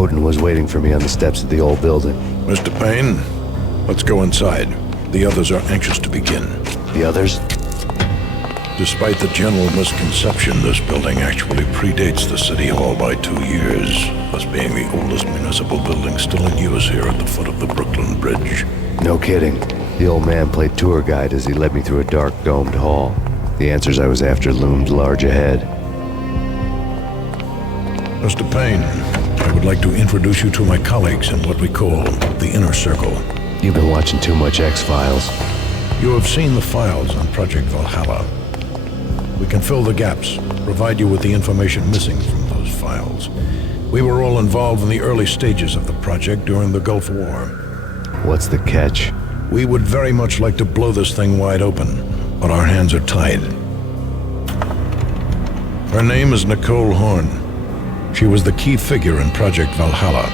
Woden was waiting for me on the steps of the old building. Mr. Payne, let's go inside. The others are anxious to begin. The others? Despite the general misconception, this building actually predates the City Hall by 2 years, thus being the oldest municipal building still in use here at the foot of the Brooklyn Bridge. No kidding. The old man played tour guide as he led me through a dark, domed hall. The answers I was after loomed large ahead. Mr. Payne, I would like to introduce you to my colleagues in what we call the Inner Circle. You've been watching too much X-Files. You have seen the files on Project Valhalla. We can fill the gaps, provide you with the information missing from those files. We were all involved in the early stages of the project during the Gulf War. What's the catch? We would very much like to blow this thing wide open, but our hands are tied. Her name is Nicole Horn. She was the key figure in Project Valhalla.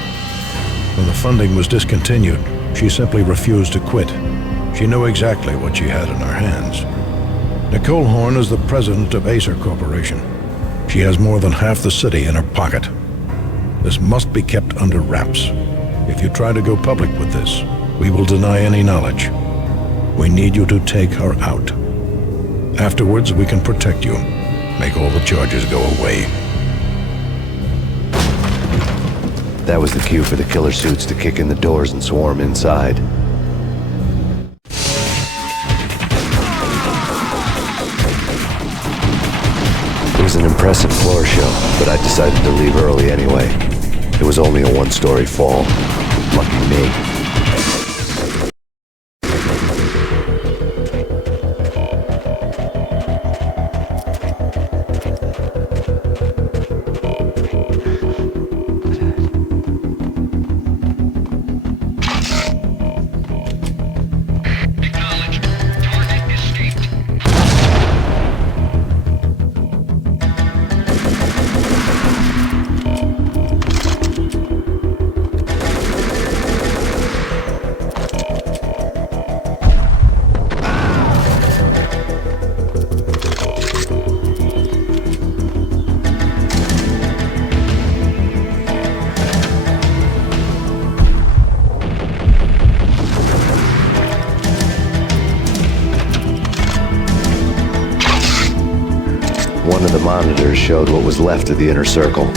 When the funding was discontinued, she simply refused to quit. She knew exactly what she had in her hands. Nicole Horn is the president of Acer Corporation. She has more than half the city in her pocket. This must be kept under wraps. If you try to go public with this, we will deny any knowledge. We need you to take her out. Afterwards, we can protect you, make all the charges go away. That was the cue for the killer suits to kick in the doors and swarm inside. It was an impressive floor show, but I decided to leave early anyway. It was only a one-story fall. Lucky me. One of the monitors showed what was left of the Inner Circle.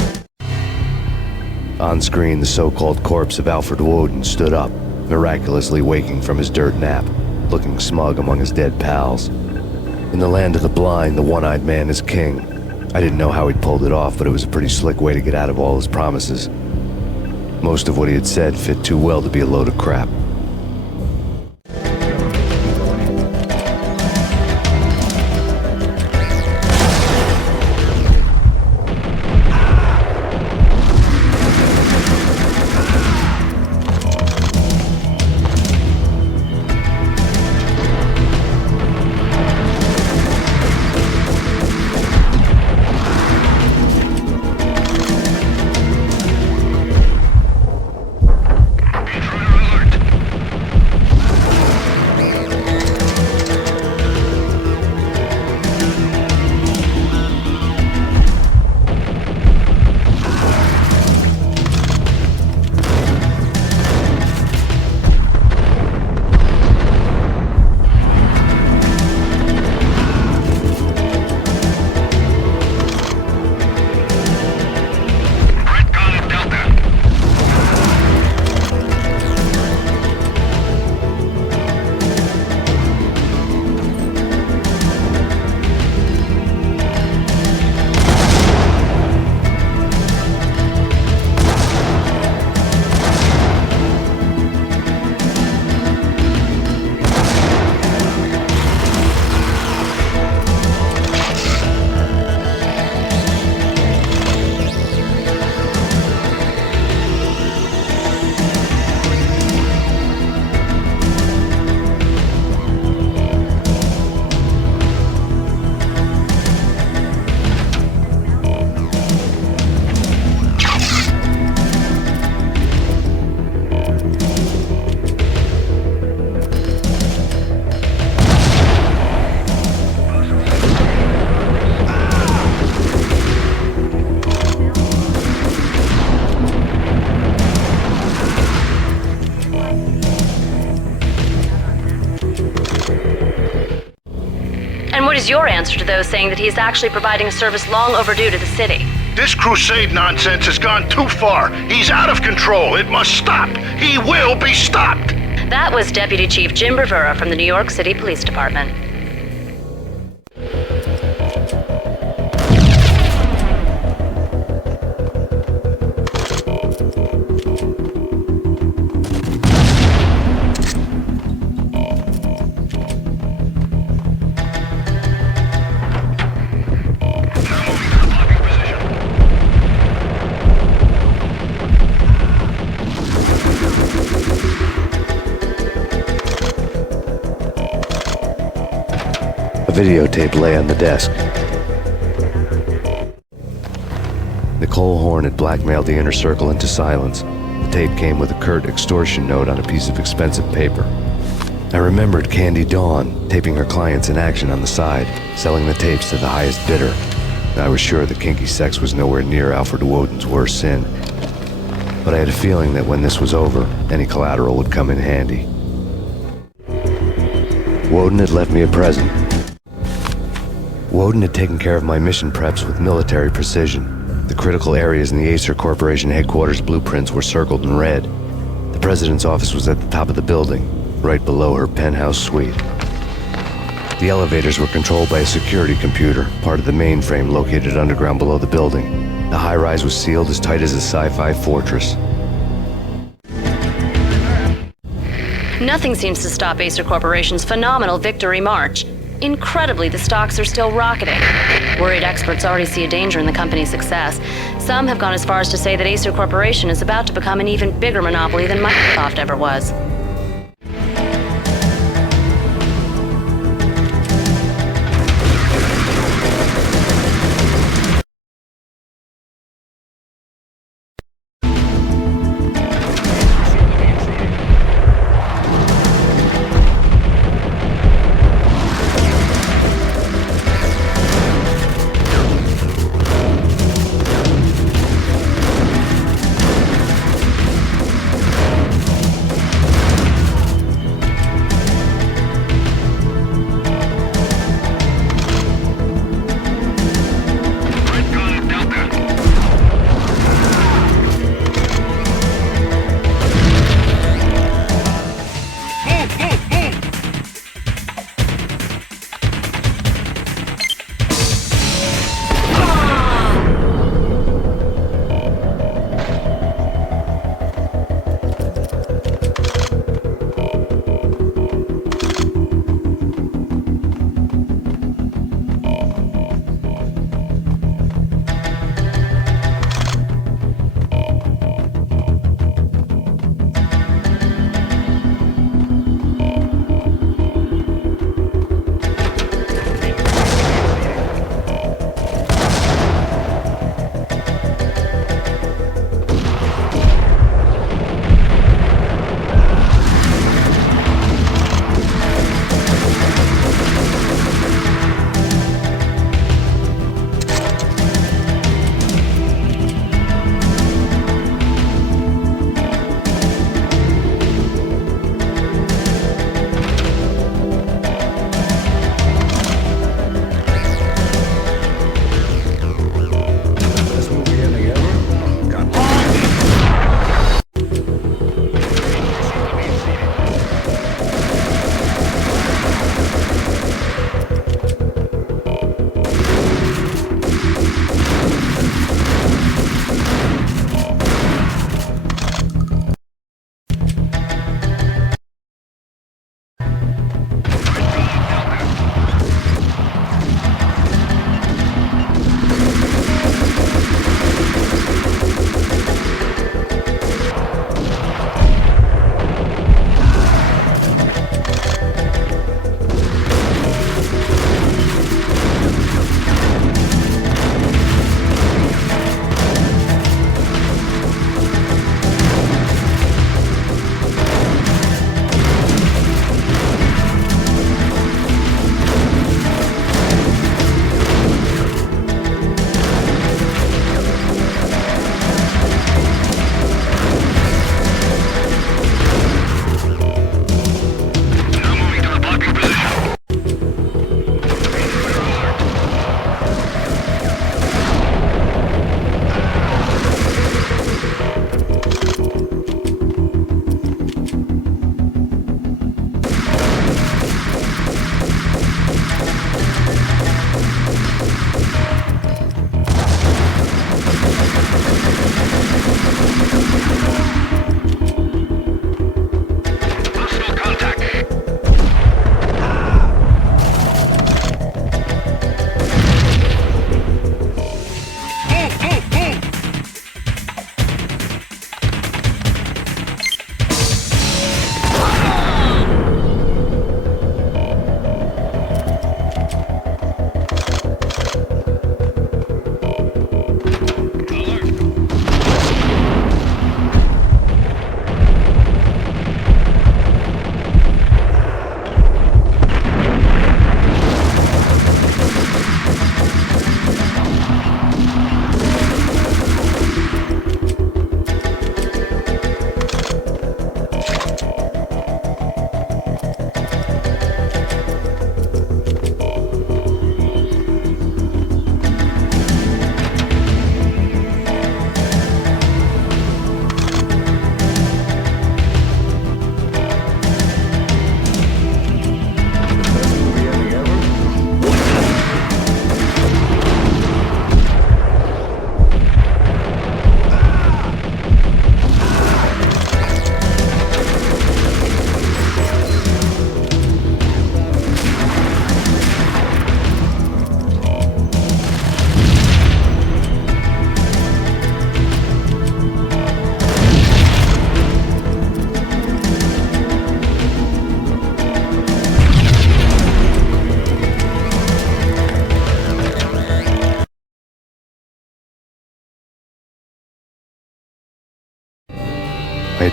On screen, the so-called corpse of Alfred Woden stood up, miraculously waking from his dirt nap, looking smug among his dead pals. In the land of the blind, the one-eyed man is king. I didn't know how he'd pulled it off, but it was a pretty slick way to get out of all his promises. Most of what he had said fit too well to be a load of crap. is your answer to those saying that he is actually providing a service long overdue to the city? This crusade nonsense has gone too far. He's out of control. It must stop. He will be stopped. That was Deputy Chief Jim Bravura from the New York City Police Department. A videotape lay on the desk. Nicole Horn had blackmailed the inner circle into silence. The tape came with a curt extortion note on a piece of expensive paper. I remembered Candy Dawn taping her clients in action on the side, selling the tapes to the highest bidder. I was sure that kinky sex was nowhere near Alfred Woden's worst sin. But I had a feeling that when this was over, any collateral would come in handy. Woden had left me a present. Woden had taken care of my mission preps with military precision. The critical areas in the Acer Corporation headquarters blueprints were circled in red. The president's office was at the top of the building, right below her penthouse suite. The elevators were controlled by a security computer, part of the mainframe located underground below the building. The high-rise was sealed as tight as a sci-fi fortress. Nothing seems to stop Acer Corporation's phenomenal victory march. Incredibly, the stocks are still rocketing. Worried experts already see a danger in the company's success. Some have gone as far as to say that Acer Corporation is about to become an even bigger monopoly than Microsoft ever was.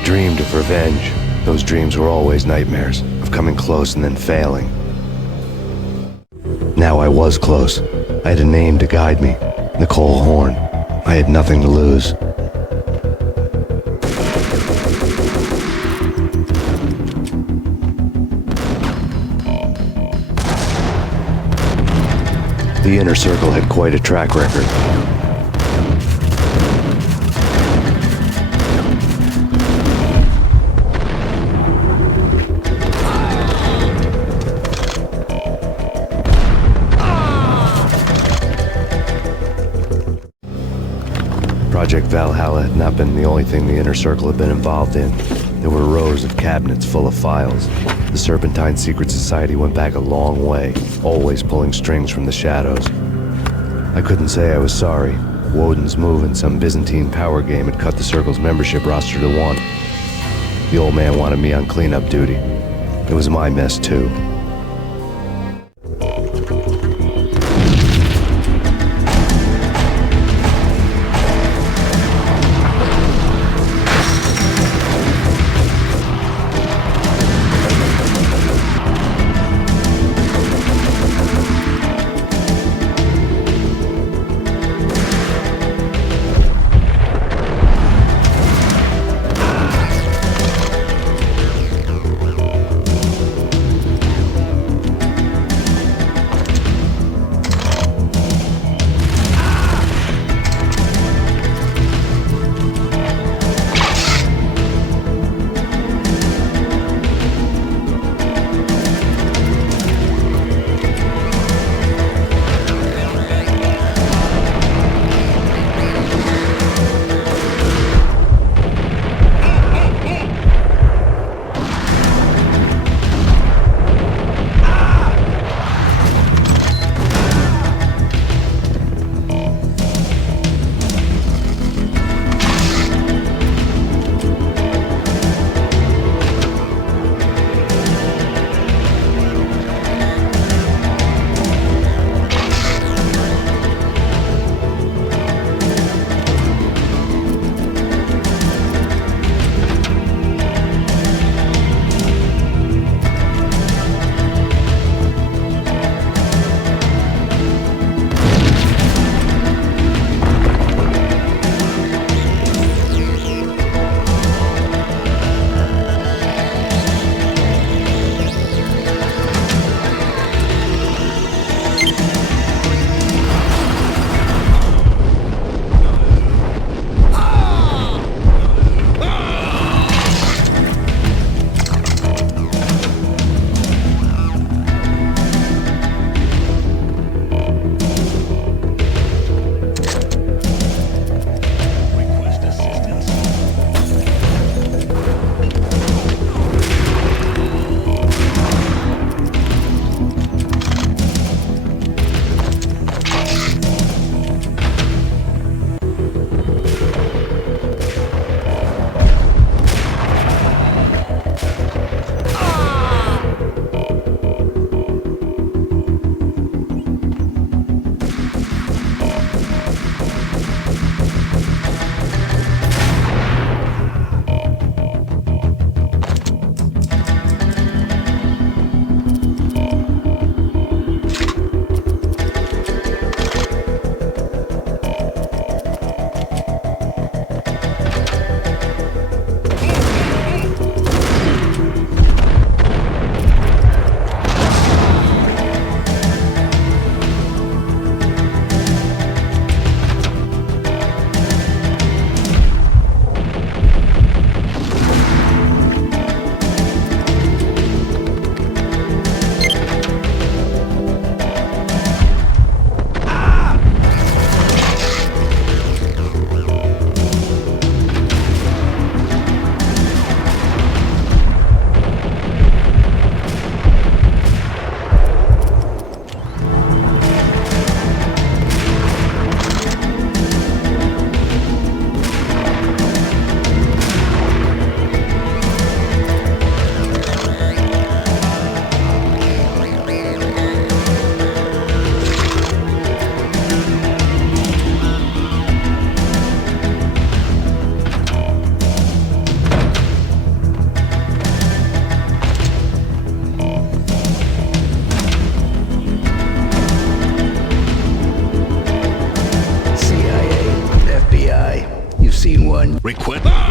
dreamed of revenge. Those dreams were always nightmares, of coming close and then failing. Now I was close. I had a name to guide me, Nicole Horn. I had nothing to lose. The Inner Circle had quite a track record. Project Valhalla had not been the only thing the Inner Circle had been involved in. There were rows of cabinets full of files. The Serpentine Secret Society went back a long way, always pulling strings from the shadows. I couldn't say I was sorry. Woden's move in some Byzantine power game had cut the Circle's membership roster to 1. The old man wanted me on cleanup duty. It was my mess too. Request.